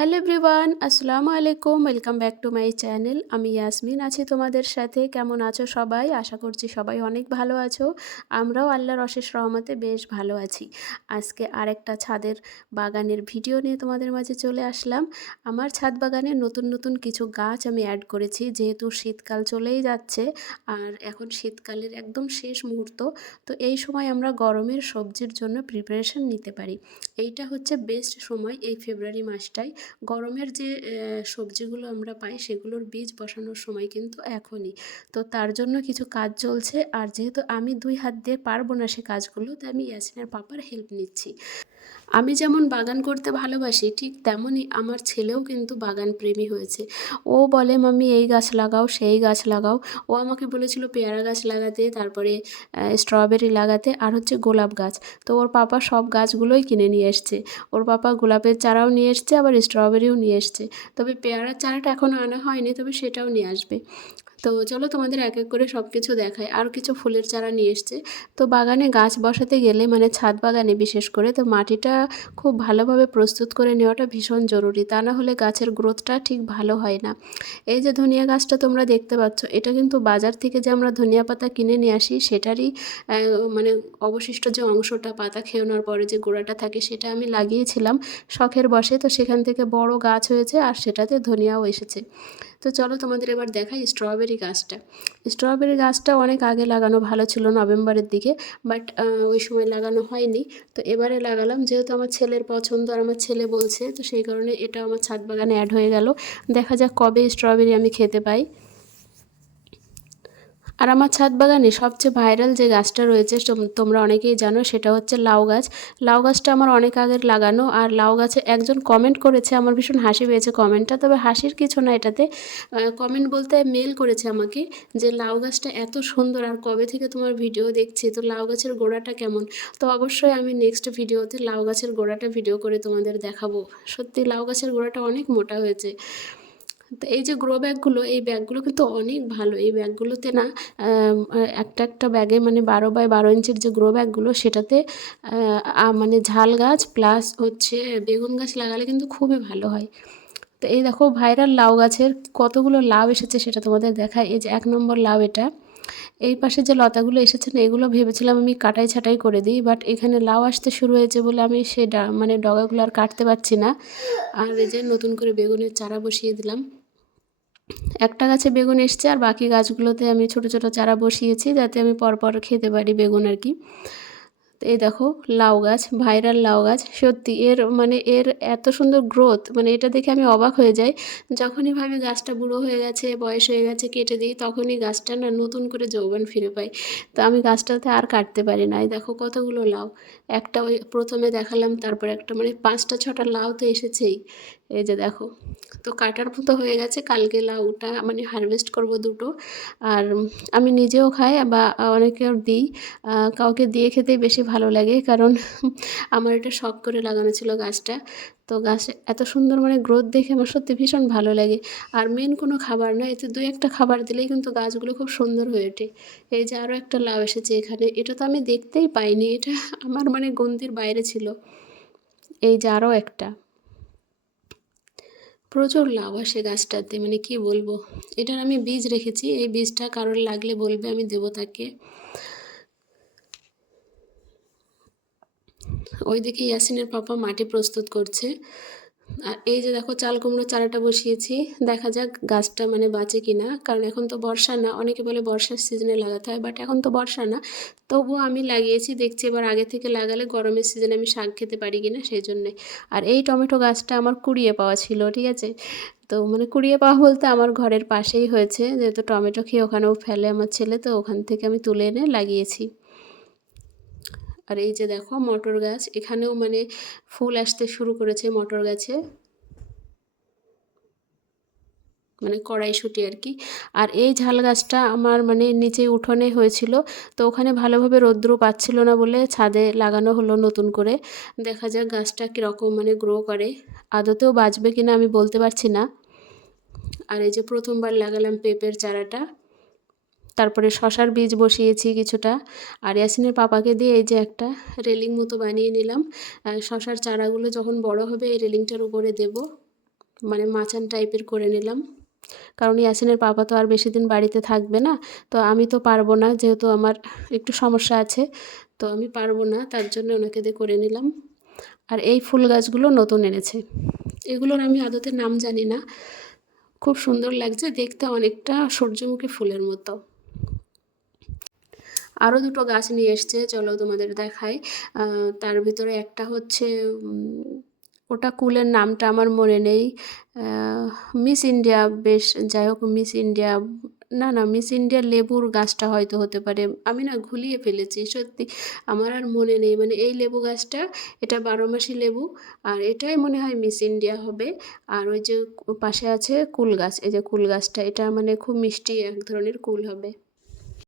Hello everyone, আসসালামু আলাইকুম। Welcome back to my channel. আমি ইয়াসমিন আছি তোমাদের সাথে। কেমন আছো সবাই? আশা করছি সবাই অনেক ভালো আছো। আমরাও আল্লাহর অশেষ রহমতে বেশ ভালো আছি। আজকে আরেকটা ছাদের বাগানের ভিডিও নিয়ে তোমাদের মাঝে চলে আসলাম। আমার ছাদ বাগানে নতুন নতুন কিছু গাছ আমি অ্যাড করেছি, যেহেতু শীতকাল চলেই যাচ্ছে আর এখন শীতকালের একদম শেষ মুহূর্ত। তো এই সময় আমরা গরমের সবজির জন্য প্রিপারেশন নিতে পারি। এইটা হচ্ছে বেস্ট সময়, এই ফেব্রুয়ারি মাসটাই। গরমের যে সবজিগুলো আমরা পাই সেগুলোর বীজ বসানোর সময় কিন্তু এখনই। তো তার জন্য কিছু কাজ চলছে, আর যেহেতু আমি 2 হাত দিয়ে পারবো না সে কাজগুলো, তাই আমি ইয়াসিনের পাপার হেল্প নিচ্ছি। আমি যেমন বাগান করতে ভালোবাসি, ঠিক তেমনই আমার ছেলেও কিন্তু বাগান প্রেমী হয়েছে। ও বলে, মাম্মি এই গাছ লাগাও, সেই গাছ লাগাও। ও আমাকে বলেছিল পেয়ারা গাছ লাগাতে, তারপরে স্ট্রবেরি লাগাতে, আর হচ্ছে গোলাপ গাছ। তো ওর পাপা সব গাছগুলোই কিনে নিয়ে এসছে। ওর পাপা গোলাপের চারাও নিয়ে এসছে, আবার স্ট্রবেরিও নিয়ে এসছে। তবে পেয়ারার চারাটা এখনও আনা হয়নি, তবে সেটাও নিয়ে আসবে। তো চলো তোমাদের এক এক করে সব কিছু দেখাই। আর কিছু ফুলের চারা নিয়ে এসছে। তো বাগানে গাছ বসাতে গেলে, মানে ছাদ বাগানে বিশেষ করে, তো মাটিটা খুব ভালোভাবে প্রস্তুত করে নেওয়াটা ভীষণ জরুরি। তা না হলে গাছের গ্রোথটা ঠিক ভালো হয় না। এই যে ধনিয়া গাছটা তোমরা দেখতে পাচ্ছ, এটা কিন্তু বাজার থেকে যে আমরা ধনিয়া পাতা কিনে নিয়ে আসি সেটারই মানে অবশিষ্ট যে অংশটা, পাতা খেয়ে পরে যে গোড়াটা থাকে, সেটা আমি লাগিয়েছিলাম শখের বশে। তো সেখান থেকে বড় গাছ হয়েছে আর সেটাতে ধনিয়াও এসেছে। তো চলো তোমাদের এবার দেখাই স্ট্রবেরি গাছটা। স্ট্রবেরি গাছটা অনেক আগে লাগানো ভালো ছিল, নভেম্বরের দিকে, বাট ওই সময় লাগানো হয়নি। তো এবারে লাগালাম, যেহেতু আমার ছেলের পছন্দ আর আমার ছেলে বলছে, তো সেই কারণে এটা আমার ছাদ বাগানে অ্যাড হয়ে গেল। দেখা যাক কবে স্ট্রবেরি আমি খেতে পাই। আর আমার ছাদ বাগানে সবচেয়ে ভাইরাল যে গাছটা রয়েছে, তোমরা অনেকেই জানো, সেটা হচ্ছে লাউ গাছ। লাউ গাছটা আমার অনেক আগের লাগানো। আর লাউ গাছে একজন কমেন্ট করেছে, আমার ভীষণ হাসি পেয়েছে কমেন্টটা। তবে হাসির কিছু না এটাতে, কমেন্ট বলতে মেল করেছে আমাকে, যে লাউ গাছটা এত সুন্দর আর কবে থেকে তোমার ভিডিও দেখছি, তো লাউ গাছের গোড়াটা কেমন। তো অবশ্যই আমি নেক্সট ভিডিওতে লাউ গাছের গোড়াটা ভিডিও করে তোমাদের দেখাবো। সত্যি লাউ গাছের গোড়াটা অনেক মোটা হয়েছে। তো এই যে গ্রো ব্যাগগুলো, এই ব্যাগগুলো কিন্তু অনেক ভালো। এই ব্যাগগুলোতে না একটা একটা ব্যাগে, মানে 12x12 ইঞ্চির যে গ্রো ব্যাগগুলো, সেটাতে মানে ঝাল গাছ প্লাস হচ্ছে বেগুন গাছ লাগালে কিন্তু খুবই ভালো হয়। তো এই দেখো ভাইরাল লাউ গাছের কতগুলো লাউ এসেছে সেটা তোমাদের দেখায়। এই যে 1 নম্বর লাউ এটা। এই পাশে যে লতাগুলো এসেছে না, এগুলো ভেবেছিলাম আমি কাটাই ছাঁটাই করে দিই, বাট এখানে লাউ আসতে শুরু হয়েছে বলে আমি সে মানে ডগাগুলো আর কাটতে পারছি না। আর এই যে নতুন করে বেগুনের চারা বসিয়ে দিলাম। একটা গাছে বেগুন এসছে, আর বাকি গাছগুলোতে আমি ছোট ছোট চারা বসিয়েছি, যাতে আমি পরপর খেতে পারি বেগুন আর কি। তো এই দেখো লাউ গাছ, ভাইরাল লাউ গাছ। সত্যি এর এত সুন্দর গ্রোথ, মানে এটা দেখে আমি অবাক হয়ে যাই। যখনই ভাবি গাছটা বুড়ো হয়ে গেছে, বয়স হয়ে গেছে, কেটে দিই, তখনই গাছটা না নতুন করে যৌবন ফিরে পাই। তো আমি গাছটাতে আর কাটতে পারি না। এই দেখো কতগুলো লাউ। একটা ওই প্রথমে দেখালাম, তারপর একটা, মানে 5টা 6টা লাউ তো এসেছেই। এই যে দেখো, তো কাটার মতো হয়ে গেছে। কালকে লাউটা মানে হারভেস্ট করব দুটো। আর আমি নিজেও খাই বা অনেকেও দিই। কাউকে দিয়ে খেতেই বেশি ভালো লাগে, কারণ আমার এটা শখ করে লাগানো ছিল গাছটা। তো গাছে এত সুন্দর মানে গ্রোথ দেখে আমার সত্যি ভীষণ ভালো লাগে। আর মেন কোনো খাবার না, এতে 2-1টা খাবার দিলেই কিন্তু গাছগুলো খুব সুন্দর হয়ে ওঠে। এই যে আরও একটা লাউ এসেছে এখানে, এটা তো আমি দেখতেই পাইনি, এটা আমার মানে গন্তির বাইরে ছিল। এই যে আরও একটা, প্রচুর লাউ আসে গাছটাতে, মানে কি বলবো। এটার আমি বীজ রেখেছি, এই বীজটা কারোর লাগলে বলবে, আমি দেবো তাকে। ওইদিকে ইয়াসিনের পাপা মাটি প্রস্তুত করছে। আর এই যে দেখো চাল কুমড়ো চারাটা বসিয়েছি, দেখা যাক গাছটা মানে বাঁচে কিনা। কারণ এখন তো বর্ষা না, অনেকে বলে বর্ষার সিজনে লাগাতে হয়, বাট এখন তো বর্ষা না। তবুও আমি লাগিয়েছি, দেখছি এবার আগে থেকে লাগালে গরমের সিজনে আমি শাক খেতে পারি কিনা, সেই জন্যে। আর এই টমেটো গাছটা আমার কুড়িয়ে পাওয়া ছিল, ঠিক আছে। তো মানে কুড়িয়ে পাওয়া বলতে আমার ঘরের পাশেই হয়েছে, যেহেতু টমেটো খেয়ে ওখানেও ফেলে আমার ছেলে, তো ওখান থেকে আমি তুলে এনে লাগিয়েছি। আর এই যে দেখো মটর গাছ, এখানেও মানে ফুল আসতে শুরু করেছে মটর গাছে, মানে কড়াইশুঁটি আর কি। আর এই ঝাল গাছটা আমার মানে নিচে উঠোনে হয়েছিল, তো ওখানে ভালোভাবে রৌদ্র পাচ্ছিল না বলে ছাদে লাগানো হলো নতুন করে। দেখা যাক গাছটা কীরকম মানে গ্রো করে, আদতেও বাঁচবে কিনা আমি বলতে পারছি না। আর এই যে প্রথমবার লাগালাম পেঁপের চারাটা, তারপরে শশার বীজ বসিয়েছি কিছুটা। আর ইয়াসিনের পাপাকে দিয়ে এই যে একটা রেলিং মতো বানিয়ে নিলাম। শশার চারাগুলো যখন বড় হবে এই রেলিংটার উপরে দেব। মানে মাচান টাইপের করে নিলাম, কারণ ইয়াসিনের পাপা তো আর বেশি দিন বাড়িতে থাকবে না। তো আমি তো পারবো না, যেহেতু আমার একটু সমস্যা আছে, তো আমি পারবো না, তার জন্য ওনাকে দিয়ে করে নিলাম। আর এই ফুল গাছগুলো নতুন এনেছে, এগুলোর আমি আদতে নাম জানি না। খুব সুন্দর লাগছে দেখতে, অনেকটা সূর্যমুখী ফুলের মতো। আরও দুটো গাছ নিয়ে এসছে, চলো তোমাদের দেখাই। তার ভিতরে একটা হচ্ছে ওটা কুলের নামটা আমার মনে নেই, মিস ইন্ডিয়া, বেশ যাই হোক মিস ইন্ডিয়া, না না মিস ইন্ডিয়া লেবুর গাছটা হয়তো হতে পারে, আমি না ঘুলিয়ে ফেলেছি সত্যি, আমার আর মনে নেই। মানে এই লেবু গাছটা, এটা 12 মাসি লেবু, আর এটাই মনে হয় মিস ইন্ডিয়া হবে। আর ওই যে পাশে আছে কুল গাছ, এই যে কুল গাছটা, এটা মানে খুব মিষ্টি এক ধরনের কুল হবে।